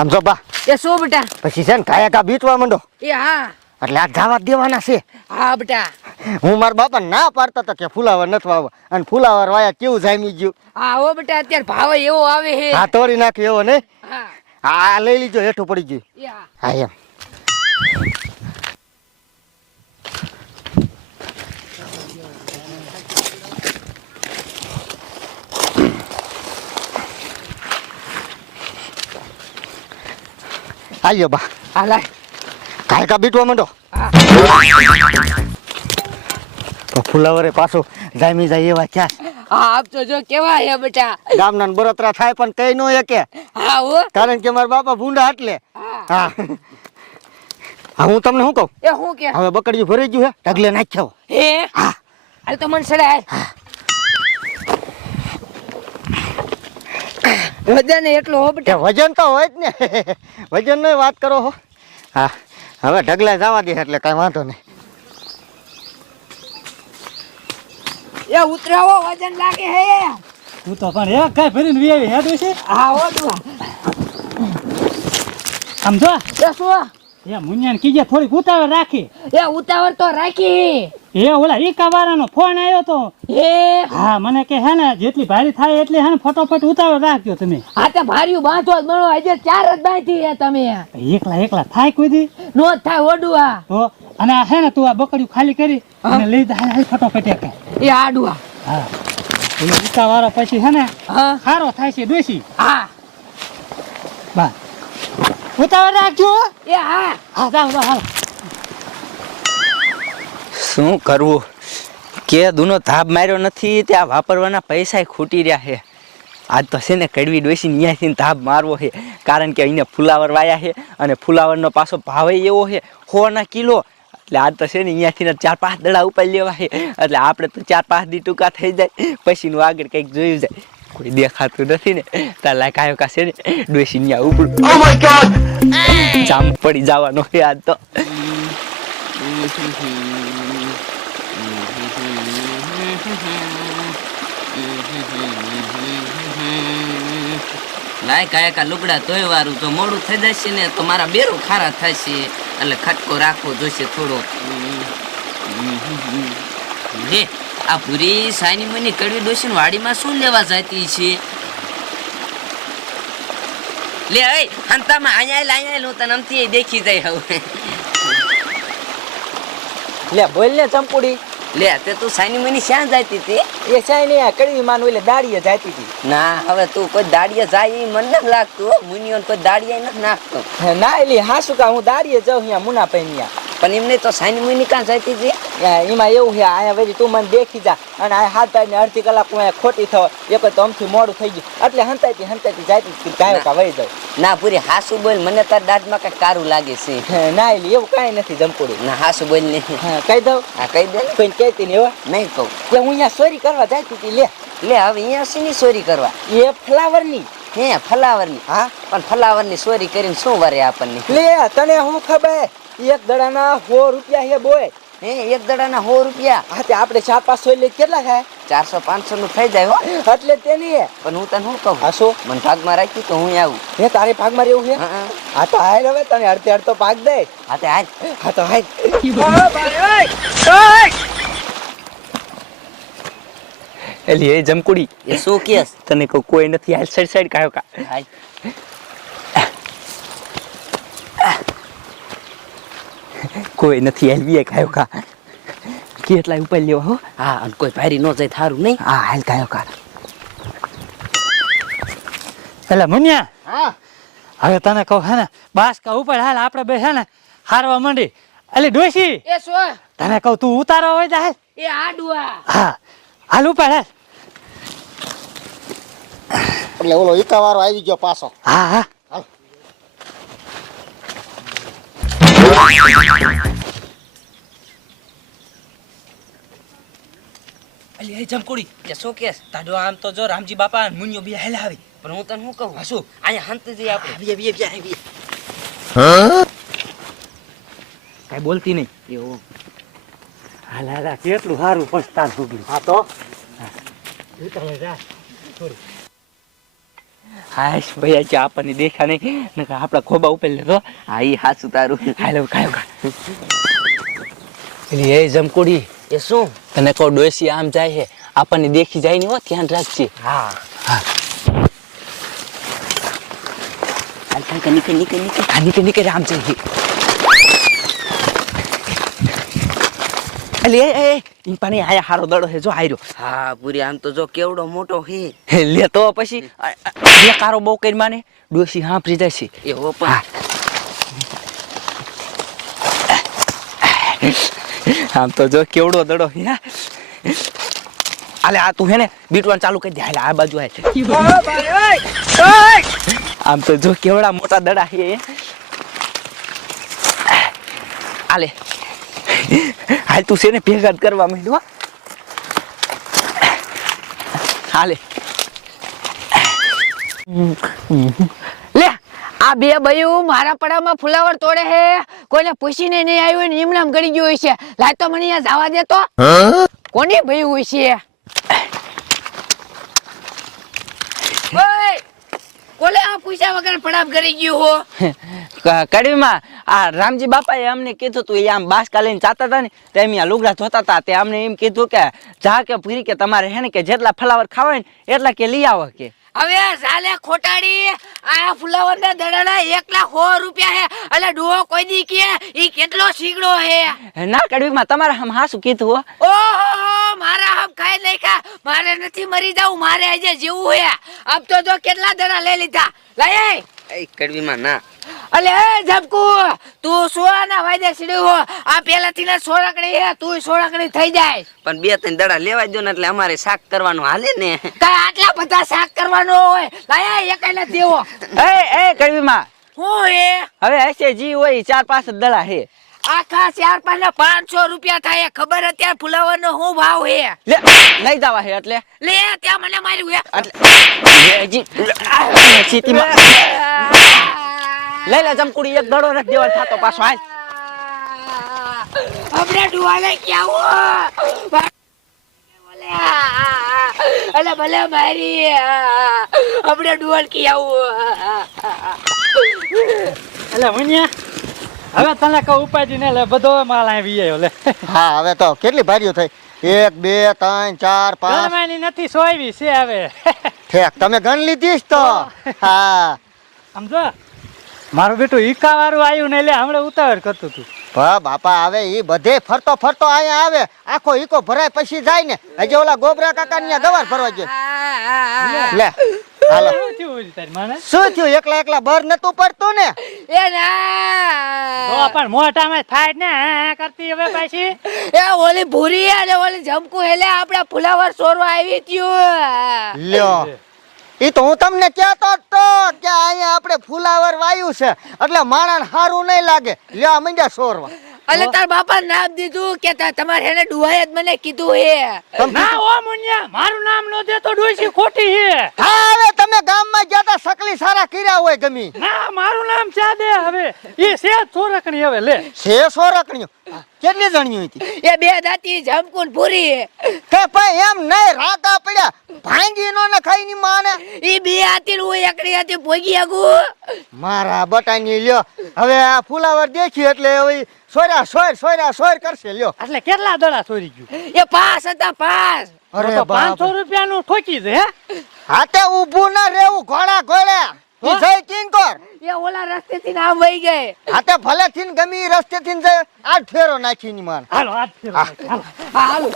આમ જો બા એ શું બેટા? પછી છે ને કાયા કા બીટવા માંડો? એ હા. એટલે આ જવા દેવાના છે. હા બેટા. હું મારા બાપા ના પાડતા હતા કે ફુલાવર નથી વાવવા અને ફુલાવર વાયા કેવું જામી ગયું? હા હો બેટા અત્યારે ભાવ એવો આવે હે હા તોડી નાખ્યું એવો નહીં હા. આ લઈ લીજો હેઠું પડી ગયું. હા એમ. હાલ્યો બા. હા લાય. કાયકા બીટવા માંડો. તો ફુલાવરે પાછો જામી જાય એવા ક્યાં હા આપ તો જો કેવા હે બેટા. ગામના બરોતરા થાય પણ કઈ નો એકે. હા હો. કારણ કે મારા બાપા ભૂંડા એટલે હા. હા. તમને શું કહું? એ હું કે? હવે બકડીયું ભરાઈ ગયું હે ઢગલે નાખ્યો હે? હા. હાલ તો મન સડાય. વજન એટલું હો કે બેટા વજન તો હોય જ ને. વજન નો વાત કરો હો. હા હવે ઢગલા જવા દે એટલે કઈ વાંધો નહીં એ ઉતરાવો વજન લાગે હે. તું તો પણ એક કઈ ફરીને વી આવી હેડ છે. હા હો દુઆ આમ જો. એ શું? એ મુનિયાને કીજે થોડીક ઉતાવળ રાખી. એ ઉતાવળ તો રાખી. એ ઓલા ઈકા વાળાનો ફોન આવ્યો તો. એ હા મને કે હે ને જેટલી ભારી થાય એટલી હે ને ફટોફટ ઉતાવળ રાખજો તમે. આ તો ભાર્યું બાંધો જ મળો. આજે ચાર જ બાંધી હે તમે. એકલા એકલા થાય કોઈ નો થાય ઓડુઆ તો અને હે ને તું આ બકડ્યું ખાલી કરી અને લઈ જા હાલ હાલ ફટોફટ એક. એ આડુઆ હા. ઓલો ઈકા વાળો પછી હે ને હા. સારો થાય છે દોશી હા. બા. ઉતાવળ રાખજો એ હા. હા જાઓ જાઓ હાલો. શું કરવું? કે દૂનો ધાબ માર્યો નથી ત્યાં વાપરવાના પૈસા ખૂટી રહ્યા છે. આજ તો છે ને કડવી ડોસી ત્યાંથી ધાબ મારવો છે. કારણ કે અહીંયા ફુલાવર વાયા છે અને ફુલાવરનો પાછો ભાવે એવો છે હોના કિલો. એટલે આજ તો છે ને અહીંયાથી ચાર પાંચ દડા ઉપાડી લેવા છે. એટલે આપણે તો ચાર પાંચ દી ટૂંકા થઈ જાય પછીનું આગળ કંઈક જોયું જાય. કોઈ દેખાતું નથી ને તાર લાયક આવ્યો કા છે ને ઓ માય ગોડ જામ પડી જવાનો છે આજ તો લાય કાયા કા લુગડા તોય વારું તો મોડું થઈ જશે ને તો મારા બેરો ખારા થશે. એટલે ખટકો રાખવો જોઈશે થોડો આ પૂરી સાની મની કડવી ડોશી વાડીમાં શું લેવા જતી છે? લે એ હંતામાં અહીંયા અહીંયા લો તને અમથી દેખી જાય હવે. લે બોલ ને ચંપુડી. લે તે તું સાની મની શ્યાં જતી હતી? એ સાઈ આ કડવી માન ઓલે દાડીએ જતી હતી. ના હવે તું કોઈ દાડિયા જાય એ મને નથી લાગતું હો. મુનિયોને કોઈ દાડિયા નથી નાખતો. હે, ના એલી હાસુ કા હું દાડીએ જાઉં અહીંયા મુના પૈનિયા પણ એમને તો સાઈન મુની કાં જતી હતી. એમાં એવું છે અહીંયા વળી તું મને દેખી જા. અને આ હાથ પાડીને અડધી કલાક હું ખોટી થવા એક તો અમથી મોડું થઈ ગયું. એટલે હંતાતી જાતી તી કાયો કા વહી જાઉં ના પૂરી હાસુ બોલ મને તાર દાંતમાં કઈ કારું લાગે છે. ના એટલે એવું કાંઈ નથી જમપુડી ના હાસુ બોલ ને. હા કહી દઉં? હા કહી દે ને. કોઈને કહેતી નહીં હો. નહીં કહું. કે હું અહીંયા ચોરી કરવા જાતી હતી લે. લે હવે અહીંયા શીની ચોરી કરવા? એ ફ્લાવરની. હે ફલાવરની. હા? પણ ફલાવરની ચોરી કરીને શું વરે આપણને? લે તને હું ખબર? એક દડાના સો રૂપિયા હે બોય. હે એક દડાના સો રૂપિયા? હા તે આપણે ચાર પાંચ એટલે લે કેટલા થાય? ચારસો પાંચસો નું થઈ જાય હો. એટલે તેની. પણ હું તને શું કહું? હા શું? મને ભાગમાં રાખ્યું તો હું આવું. હે તારે ભાગમાં રહેવું છે હા, તો હાલ હવે તને અડધે અડતો ભાગ દે. હા તે હાલ. હા તો હાલ. એલી એ જમકુડી. એ શું કેસ તને કહું કોઈ નથી. હાલ સાઈડ સાઈડ કાયો કા. હાલ. કોઈ નથી હાલ બી કાયો કા. કેટલાય ઉપર લેવા હો. હા અને કોઈ ભારી ન જાય થારું નહીં. હા હેલ કાયો કા. એટલે મુનિયા. હા. હવે તને કહું હે ને બાસકા ઉપર હાલ આપણે બે હે ને હારવા માંડી. એટલે ડોસી એ શું? તને કહું તું ઉતારો હોય તો હાલ. એ આડુઆ. હા હાલ ઉપર હાલ. એટલે ઓલો ઈકાવારો આવી ગયો પાછો. હા હા. અલી એ જમકુડી. કે શું કેસ તાડો આમ તો જો રામજી બાપા મુનિયો બી હેલા આવી. પણ હું તને શું કહું? હા, શું? અહીંયા હંત જઈએ આપણે. બીએ બીએ બીએ આવી કાઈ બોલતી નહીં. એવો. હાલ હાલ. કેટલું સારું પસ્તાર સુગલું હા તો? તમે જા. હાશ ભાઈ આજે આપણને દેખા નહીં. નકર આપણા ખોબા ઉપર લેતો હા એ હાસું તારું. હાલો ખાયો ખા એ જમકુડી એ શું? તને કહો ડોસી આમ જાય છે. આપણને દેખી જાય નહીં હો ધ્યાન રાખજે. હા. હા. નીકળ નીકળ નીકળ નીકળ. નીકળ આમ જાય અલી એ પાણી આયા હારો દડો છે જો હાર્યો હા પૂરી આમ તો જો કેવડો મોટો હે. હે, લે તો પછી લે કારો બહુ કરી માને ડોસી હાંફરી જાય છે એ હો. પણ આમ તો જો કેવડો દડો હે આલે આ તું હે ને બીટવાનું ચાલુ કરી દે હાલે આ બાજુ હાલ આમ તો જો કેવડા મોટા દડા હે. આલે હાલ તું શેને ભેગા કરવા માંડ્યો હાલે. લે આ બે બયું મારા પડામાં ફુલાવર તોડે હે. કોઈને પૂછીને નહીં આવ્યું ને એમને ગળી ગયું હોય છે. લાય તો મને અહીંયા જવા દે તો. કોની ભયું હોય છે? કોલે આ પૂછ્યા વગર પડામ કરી ગયું હો? કડીમાં આ રામજી બાપાએ અમને કીધું તું એ આમ બાસકા લઈને જાતા હતા ને તે અહીંયા લુગડા ધોતા હતા તે અમને એમ કીધું કે જા કે પૂરી કે તમારે હે ને કે જેટલા ફ્લાવર ખાવા ને એટલા કે લઈ આવો કે. હવે સાલે ખોટાડી આ ફુલાવર ના દડાના એક લાખ સો રૂપિયા હે એટલે ડોહો કોઈ દી કે ઈ કેટલો શીગડો હે? ના કડવીમાં તમારે આમ હાસું કીધું હો. ઓહો મારા લેખા મારે નથી મરી જાવું મારે આજે જીવવું હે. આપ તો જો કેટલા દરા લઈ લીધા. લઈ એ કડવીમાં ના. અલે એ ઝબકુ તું સોના વાયદે સીડી હો. આ પેલાથી ને સોળકણી હે તું સોળકણી થઈ જાય. પણ બે ત્રણ દડા લેવા દો ને એટલે અમારે શાક કરવાનું હાલે ને. કઈ આટલા બધા શાક કરવાનું હોય? લાયા એક નથી દેવો. એ એ કડવીમાં. હું હે? હવે હશે જી હોય ચાર પાંચ દડા હે. આખા ચાર પાંચ પાંચસો રૂપિયા થાય ખબર અત્યારે ફુલાવર નો શું ભાવ હે લે લઈ જવા હે એટલે. લે ત્યાં મને માર્યું હે. એટલે લઈ લે જમકુડી એક દડો નથી દેવાનો થાતો પાછો હાલ. આપણે ડુવાલે ક્યાં હો અલે ભલે મારી આપણે ડુવાલ કી આવું. એટલે મુનિયા હવે તને કહું ઉપાડી ને લે બધો માલ આવી ગયો લે. હા હવે તો કેટલી ભારીઓ થઈ. એક બે ત્રણ ચાર પાંચ. ગણવાની નથી સોયવી છે હવે. ઠેક તમે ગણ લીધી તો. હા. સમજો મારું બેટું ઈકા વાળું આવ્યું ને એટલે હમણાં ઉતાવળ કરતું હતું ભા બાપા આવે એ બધે ફરતો ફરતો અહીંયા આવે. આખો ઈકો ભરાય પછી જાય ને. હજી ઓલા ગોબરા કાકા ની ગવાર ભરવા ગયો. લે હાલો. શું થયું વળી તારી માને? શું થયું? એકલા એકલા બર નતું પડતું ને? એ ના! તો પણ મોઢામાં ફાઈટ ને કરતી હવે પાછી. એ ઓલી ભૂરી અને ઓલી જમકુ એટલે આપડા ફુલાવર સોરવા આવી ત્યું લ્યો. ઈ તો હું તમને કહેતો તો કે અહીંયા આપણે ફુલાવર વાયુ છે. એટલે માણસ સારું નહીં લાગે. લ્યો મંડ્યા સોરવા. એટલે તાર બાપા નામ દીધું કે તમારે એને ડુવાય જ મને કીધું હે. ના ઓ મુનિયા મારું નામ નો દે તો ડોસી ખોટી હે. હા હવે તમે ગામમાં ગયા તા સકલી સારા કર્યા હોય ગમી. ના મારું નામ ચા દે હવે. એ છે સોરકણી હવે લે. છે સોરકણીઓ કેટલી જણ્યું હતી? એ બે દાતી જમકુન પૂરી કે ભાઈ એમ નઈ રાતા પડ્યા. ભાંગી નો ને ખાઈ ની માને. ઈ બે હતી હું એકડી હતી ભોગી આગુ. મારા બટાની લ્યો. હવે આ ફુલાવર દેખી એટલે હવે સોર્યા સોર સોર્યા સોર કરશે લ્યો. એટલે કેટલા દડા ચોરી ગયું? એ પાસ હતા પાસ. અરે તો બાપ. પાંચસો રૂપિયા નું ઠોકી દે હે? હાથે ઊભું ના રહેવું ઘોડા ઘોડે. ઈ જય કિંકોર. એ ઓલા રસ્તે થી નામ વહી હાથે ભલે થી ગમી રસ્તે થી આ ફેરો નાખી ની માન. હાલો હાથ ફેરો હાલો. હાલો.